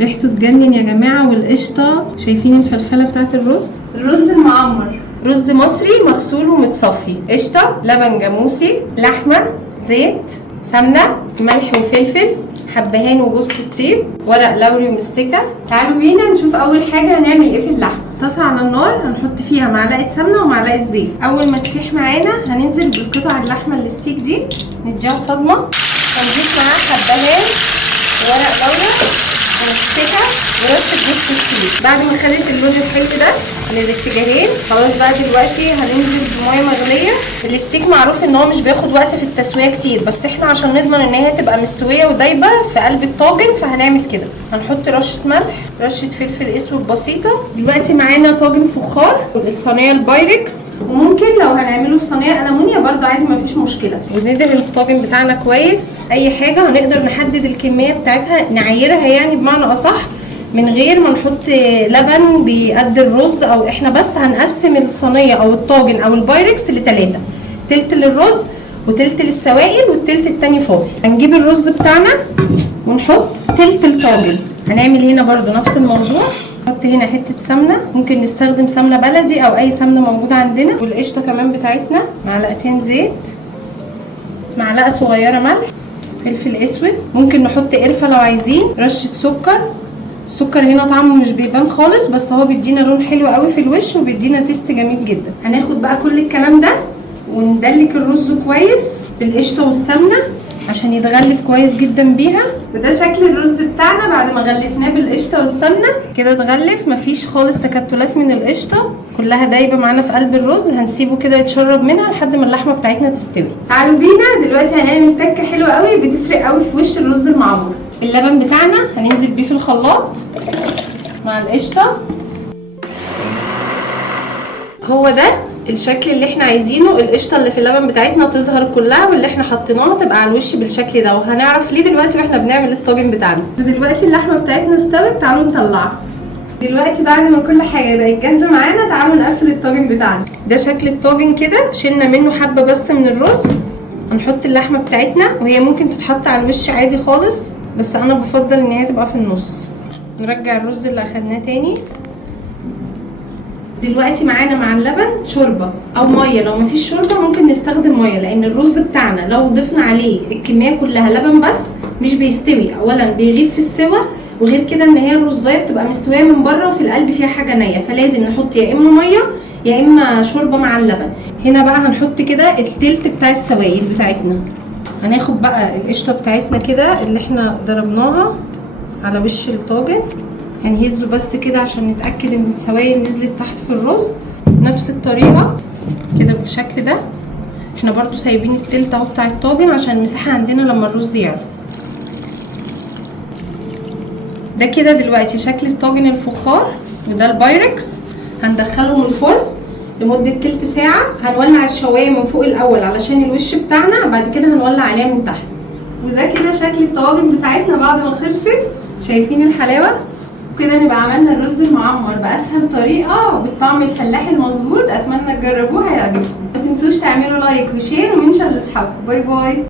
ريحته تجنن يا جماعه. والقشطه شايفين الفلفله بتاعت الرز المعمر، رز مصري مغسول ومتصفي، قشطه، لبن جاموسي، لحمه، زيت، سمنه، ملح وفلفل، حبهان وجوز الطيب، ورق لوري ومستكه. تعالوا بينا نشوف اول حاجه هنعمل ايه في اللحمه. طاسه على النار هنحط فيها معلقه سمنه ومعلقه زيت. اول ما تسيح معانا هننزل بالقطع اللحمه الستيك دي نديها صدمه، هنضيف معاها حبهان وورق لوري ومستكه ورشه جوز الطيب. بعد ما خدت اللون الحلو ده من الاتجاهين خلاص بقى دلوقتي هننزل بميه مغليه. الستيك معروف ان هو مش بياخد وقت في التسويه كتير، بس احنا عشان نضمن ان هي تبقى مستويه ودايبه في قلب الطاجن فهنعمل كده. هنحط رشه ملح، رشه فلفل اسود بسيطه. دلوقتي معانا طاجن فخار والصينيه البايركس، وممكن لو هنعمله في صينيه المونيا برده عادي مفيش مشكله. وندهن الطاجن بتاعنا كويس. اي حاجه هنقدر نحدد الكميه بتاعتها نعيرها يعني بمعنى اصح من غير ما نحط لبن بقد الرز، او احنا بس هنقسم الصينيه او الطاجن او البايركس لتلاته، تلت للرز وتلت للسوائل والتلت التاني فاضي. هنجيب الرز بتاعنا ونحط تلت الطاجن. هنعمل هنا برضو نفس الموضوع، نحط هنا حته سمنه، ممكن نستخدم سمنه بلدي او اي سمنه موجوده عندنا، والقشطه كمان بتاعتنا، معلقتين زيت، معلقه صغيره ملح، فلفل اسود، ممكن نحط قرفه لو عايزين، رشه سكر. السكر هنا طعمه مش بيبان خالص، بس هو بيدينا لون حلو قوي في الوش وبيدينا تيست جميل جدا. هناخد بقى كل الكلام ده وندلك الرز كويس بالقشطه والسمنه عشان يتغلف كويس جدا بيها. وده شكل الرز بتاعنا بعد ما غلفناه بالقشطه والسمنه. كده اتغلف، مفيش خالص تكتلات من القشطه، كلها دايبه معانا في قلب الرز. هنسيبه كده يتشرب منها لحد ما اللحمه بتاعتنا تستوي. تعالوا بينا دلوقتي هنعمل تكه حلوه قوي بتفرق قوي في وش الرز المعمر. اللبن بتاعنا هننزل بيه في الخلاط مع القشطه. هو ده الشكل اللي احنا عايزينه، القشطه اللي في اللبن بتاعتنا تظهر كلها واللي احنا حطيناها تبقى على الوش بالشكل ده. وهنعرف ليه دلوقتي واحنا بنعمل الطاجن بتاعنا. ودلوقتي اللحمه بتاعتنا استوت، تعالوا نطلعها. دلوقتي بعد ما كل حاجه بقت جاهزه معانا تعالوا نقفل الطاجن بتاعنا. ده شكل الطاجن كده، شلنا منه حبه بس من الرز. هنحط اللحمه بتاعتنا وهي ممكن تتحط على الوش عادي خالص، بس انا بفضل ان هي تبقى في النص. نرجع الرز اللي اخدناه تاني. دلوقتي معانا مع اللبن شوربه او ميه، لو مفيش شوربه ممكن نستخدم ميه، لان الرز بتاعنا لو ضفنا عليه الكميه كلها لبن بس مش بيستوي. اولا بيغيب في السوا، وغير كده ان هي الرزايه بتبقى مستويه من بره وفي القلب فيها حاجه نيه، فلازم نحط يا اما ميه يا اما شوربه مع اللبن. هنا بقى هنحط كده التلت بتاع السوائل بتاعتنا. هناخد بقى القشطه بتاعتنا كده اللي احنا ضربناها على وش الطاجن، هنهزه بس كده عشان نتاكد ان السوائل نزلت تحت في الرز. نفس الطريقه كده بالشكل ده. احنا برضو سايبين التلت اهو بتاع الطاجن عشان المساحه عندنا لما الرز يعلى. ده كده دلوقتي شكل الطاجن الفخار، وده البايركس. هندخلهم الفرن لمده تلت ساعه. هنولع الشوايه من فوق الاول علشان الوش بتاعنا، بعد كده هنولع عليها من تحت. وده كده شكل الطواجن بتاعتنا بعد ما خلصت. شايفين الحلاوه؟ وكده نبقى عملنا الرز المعمر باسهل طريقه وبالطعم الفلاحي المظبوط. اتمنى تجربوه هيعجبكم. ما تنسوش تعملوا لايك وشير ومنشن لاصحابكم. باي باي.